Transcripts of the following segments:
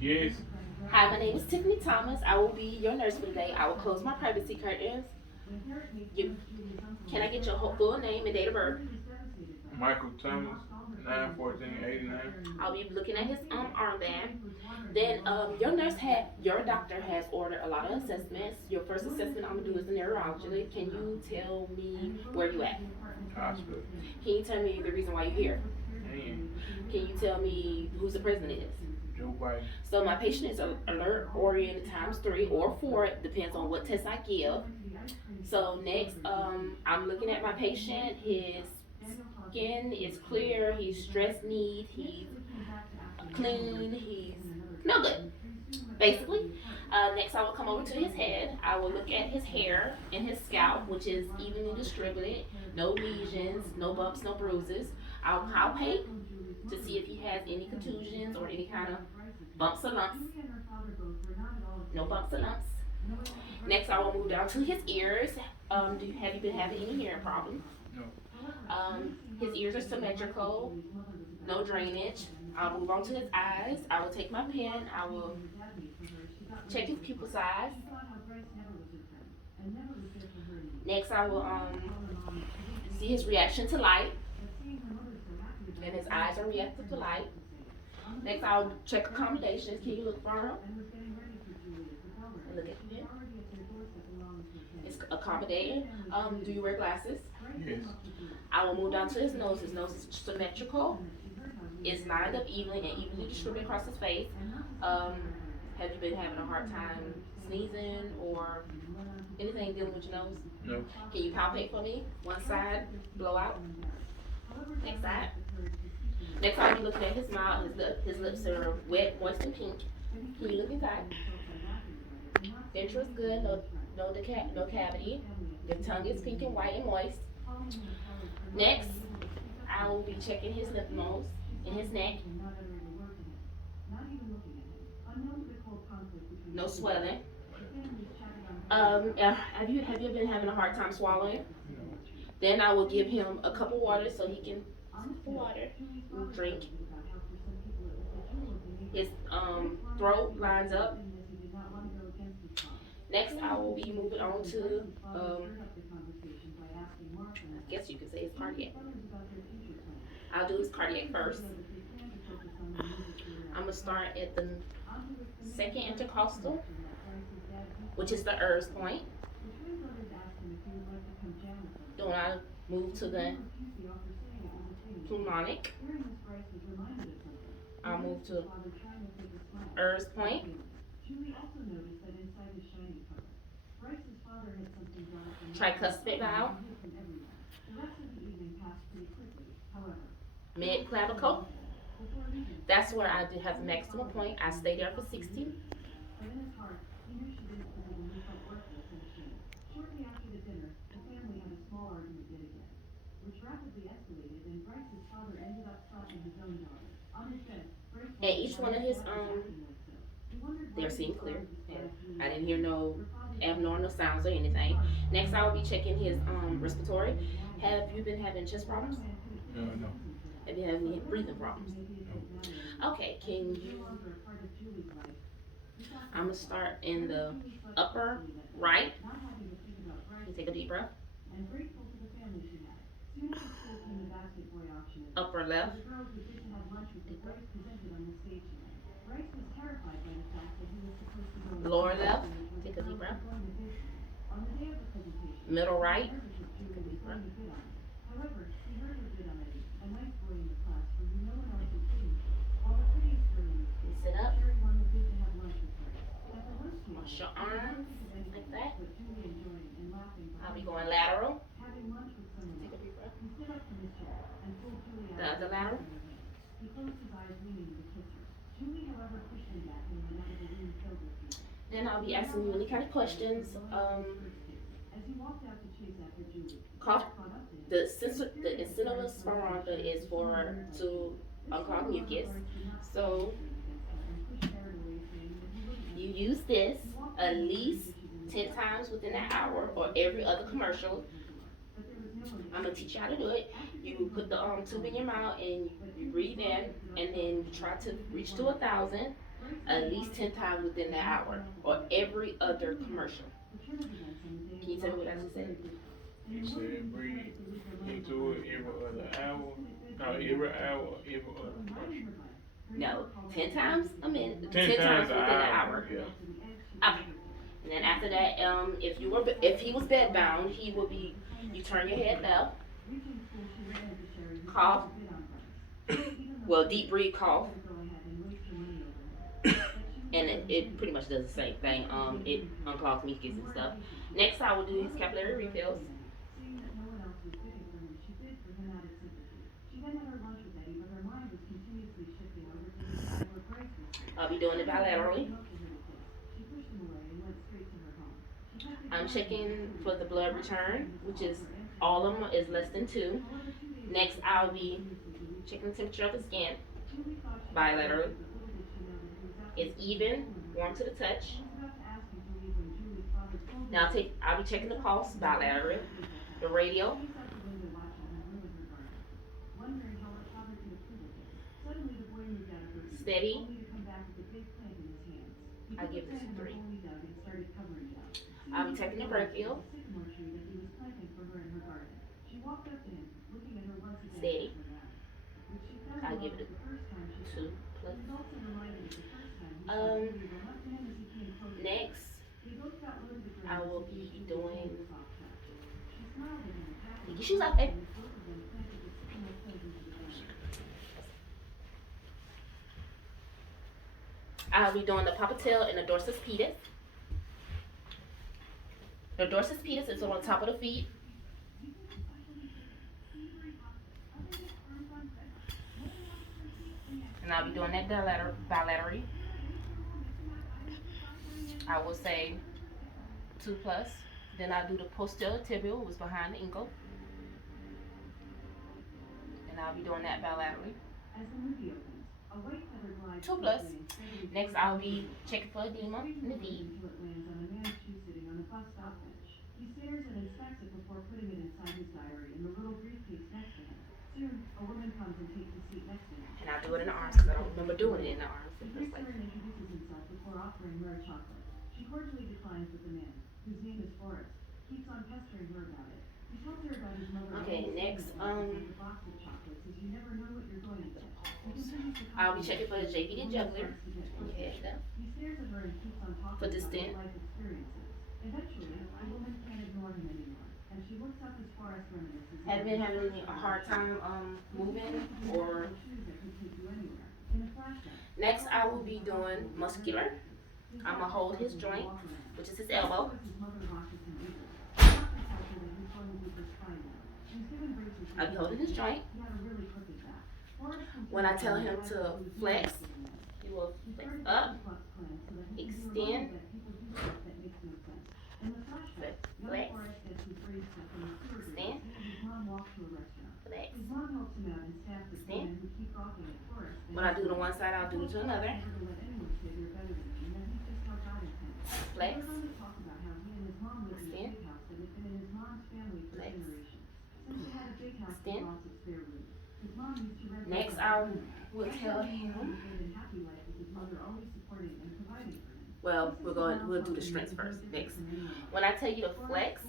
Yes. Hi, my name is Tiffany Thomas. I will be your nurse for today. I will close my privacy curtains. You, can I get your full name and date of birth? Michael Thomas, 9/14/89. I'll be looking at his armband. Then your your doctor has ordered a lot of assessments. Your first assessment I'm gonna do is the neurology. Can you tell me where you at? Hospital. Can you tell me the reason why you're here? And Can you tell me who's the president is? Joe Biden. So my patient is alert oriented times 3 or 4. It depends on what test I give. So next, I'm looking at my patient. His skin is clear. He's stress need. He's clean. He's no good. Basically, next I will come over to his head. I will look at his hair and his scalp, which is evenly distributed. No lesions, no bumps, no bruises. I'll palpate to see if he has any contusions or any kind of bumps or lumps. No bumps or lumps. Next, I will move down to his ears. Have you been having any hearing problems? No. His ears are symmetrical, no drainage. I'll move on to his eyes. I will take my pen. I will check his pupil size. Next, I will see his reaction to light, and his eyes are reactive to light. Next, I'll check accommodations. Can you look for him? And look at him. It's accommodating. Do you wear glasses? Yes. I will move down to his nose. His nose is symmetrical. It's lined up evenly and evenly distributed across his face. Have you been having a hard time sneezing or anything dealing with your nose? No. Can you palpate for me? One side, blow out. Next side. Next, I'll be looking at his mouth. His lips are wet, moist, and pink. Can you look inside? Denture is good. No cavity. Your tongue is pink and white and moist. Next, I will be checking his lymph nodes in his neck. No swelling. Have you been having a hard time swallowing? No. Then I will give him a cup of water so he can water drink. His throat lines up. Next, I will be moving on to I guess you could say his cardiac. I'll do his cardiac first. I'm gonna start at the second intercostal, which is the Erb's point. Then I move to the pulmonic. I'll move to Erb's point. Tricuspid valve. Mid clavicle. That's where I do have the maximum point. I stay there for 60. And each one of his they're seeing clear. And I didn't hear no abnormal sounds or anything. Next, I will be checking his respiratory. Have you been having chest problems? No. Have you had any breathing problems? No. Okay, can you? I'm gonna start in the upper right. You take a deep breath. Upper left. Deep breath. Lower left. Take a deep breath. Middle right. Take a deep breath. Sit up. Wash your arms like that. I'll be going lateral. Take a deep breath. The other lateral. Then I'll be asking you any kind of questions. Cough. The incidental spirometer is for to unclog mucus. So you use this at least 10 times within an hour or every other commercial. I'm gonna teach you how to do it. You put the tube in your mouth and you breathe in, and then you try to reach to 1,000. at least 10 times within the hour, or every other commercial. Can you tell me what I just said? You said breathe into it every other hour. No, every hour, every other commercial. No, 10 times a minute, 10 10 times times an within the hour. hour. Yeah. Okay. And then after that, if he was bedbound, he would be, you turn your head left, cough, well, deep breathe, cough, and it pretty much does the same thing. It unclogs mucus and stuff. Next, I will do his capillary refills. I'll be doing it bilaterally. I'm checking for the blood return, which is all of them is less than 2. Next, I'll be checking the temperature of the skin bilaterally. It's even, warm to the touch. Now I'll be checking the pulse bilaterally, the radial, steady. I give this a 3. I'll be checking the brachial, steady. I give it a 2 plus. Next, I will be doing. Take your shoes off, babe. I'll be doing the popliteal and the dorsus pedis. The dorsus pedis is on the top of the feet. And I'll be doing that bilaterally. I will say 2 plus. Then I'll do the posterior tibial, which is behind the ankle. And I'll be doing that bilaterally. 2 plus. Next, I'll be checking for edema in the feet. And I'll do it in the arms because I don't remember doing it in the arms. Okay, next, I'll be checking for the JVD jugular. Okay, for the stent. Have you been having a hard time moving or? Next, I will be doing muscular. I'm gonna hold his joint, which is his elbow. I'll be holding his joint. When I tell him to flex, he will flex up, extend, flex, extend, flex, extend. When I do to one side, I'll do it to another. Flex, extend, flex, extend. Next, I will tell him. Well, we'll do the strengths first. Next, when I tell you to flex,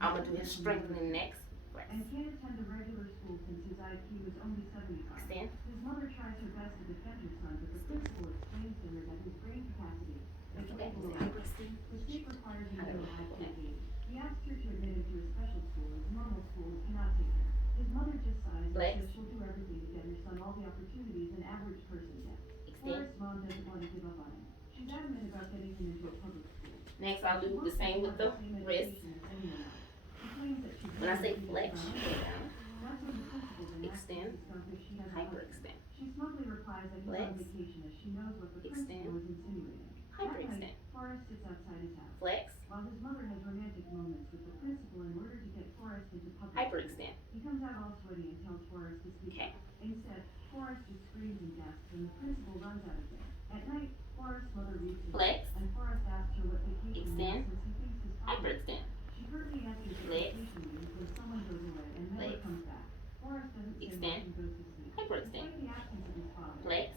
I'm gonna do his strengthening next. Flex. Extend. Flex. Extend. Next, I'll do the same with the wrist. When I say flex, you go down. Extend. Hyperextend. Flex. Extend. Hyperextend. Flex. Hyperextend. Okay. Flex. Extend. Hyperextend. Flex. Flex. Extend. Hyperextend. Flex.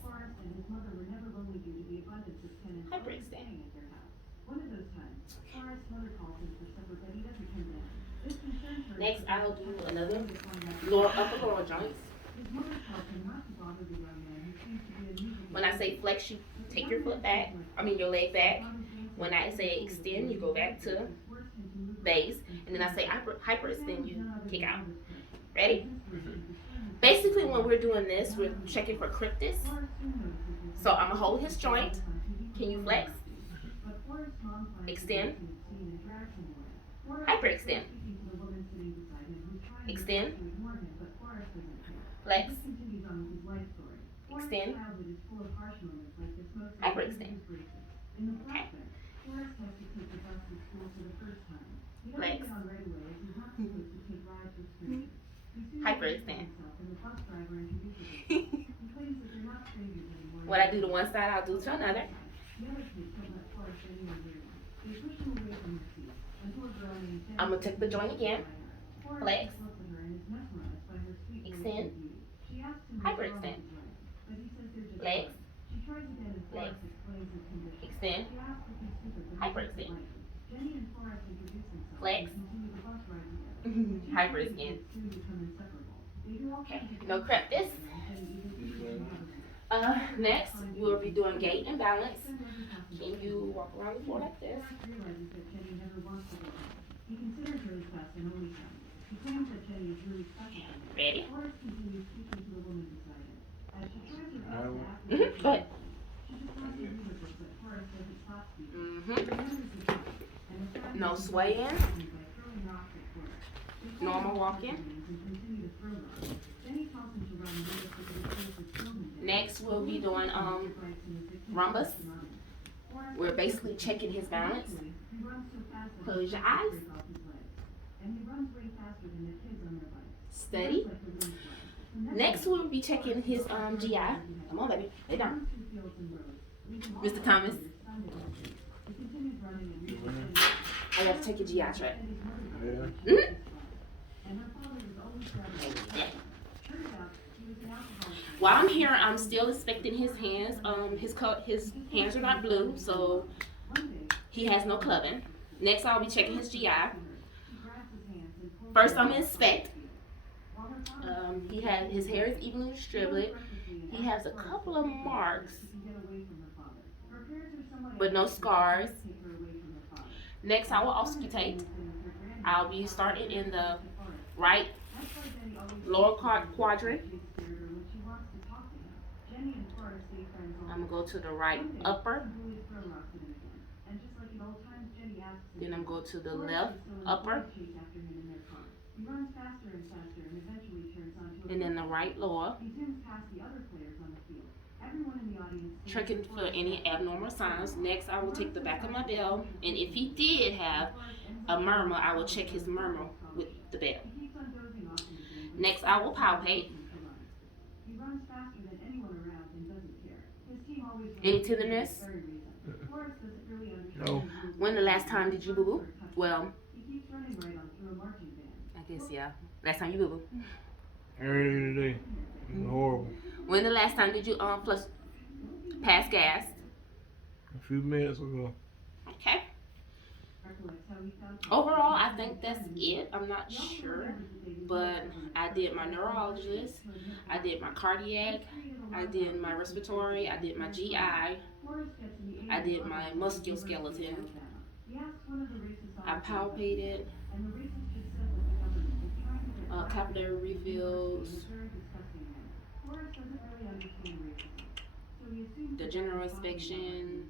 Next, I'll do another upper lower joints. When I say flex, you take your foot back. Your leg back. When I say extend, you go back to base. And then I say hyperextend, you kick out. Ready? Basically, when we're doing this, we're checking for cryptus. So I'm gonna hold his joint. Can you flex? Extend. Hyperextend. Extend. Flex. Extend. Hyperextend. Okay. Flex. Hyperextend. What I do to one side, I'll do to another. I'm gonna take the joint again. Flex. Extend. Hyperextend. Flex. Flex. Extend. Hyperextend. Flex. Hyperextend. Okay, no crap this. Next, we'll be doing gait and balance. Can you walk around the floor like this? Ready? Go ahead. No swaying. Normal walking. Next, we'll be doing rhombus. We're basically checking his balance. Close your eyes. Steady. Next, we'll be checking his GI. Come on, baby. Lay down. Mr. Thomas. I gotta take your GI track. Yeah. Yeah. While I'm here, I'm still inspecting his hands. His hands are not blue, so he has no clubbing. Next, I'll be checking his GI. First, I'm gonna inspect. His hair is evenly distributed. He has a couple of marks, but no scars. Next, I will auscultate. I'll be starting in the right lower quadrant. I'm gonna go to the right upper. Then I'm going to the left upper. And then the right lower. Checking for any abnormal signs. Next, I will take the back of my bell, and if he did have a murmur, I will check his murmur with the bell. Next, I will palpate. Any tenderness? No. When the last time did you boo-boo? Well, I guess, yeah. Last time you boo-boo. Earlier today. It was horrible. When the last time did you pass gas? A few minutes ago. Okay. Overall, I think that's it. I'm not sure, but I did my neurologist, I did my cardiac, I did my respiratory, I did my GI, I did my musculoskeleton, I palpated, capillary refills, the general inspection.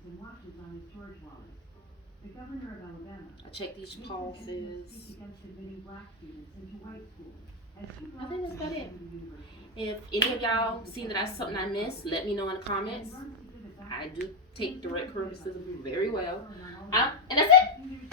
I checked each pulses. I think that's about it. If any of y'all see that that's something I missed, let me know in the comments. I do take direct criticism very well. And that's it.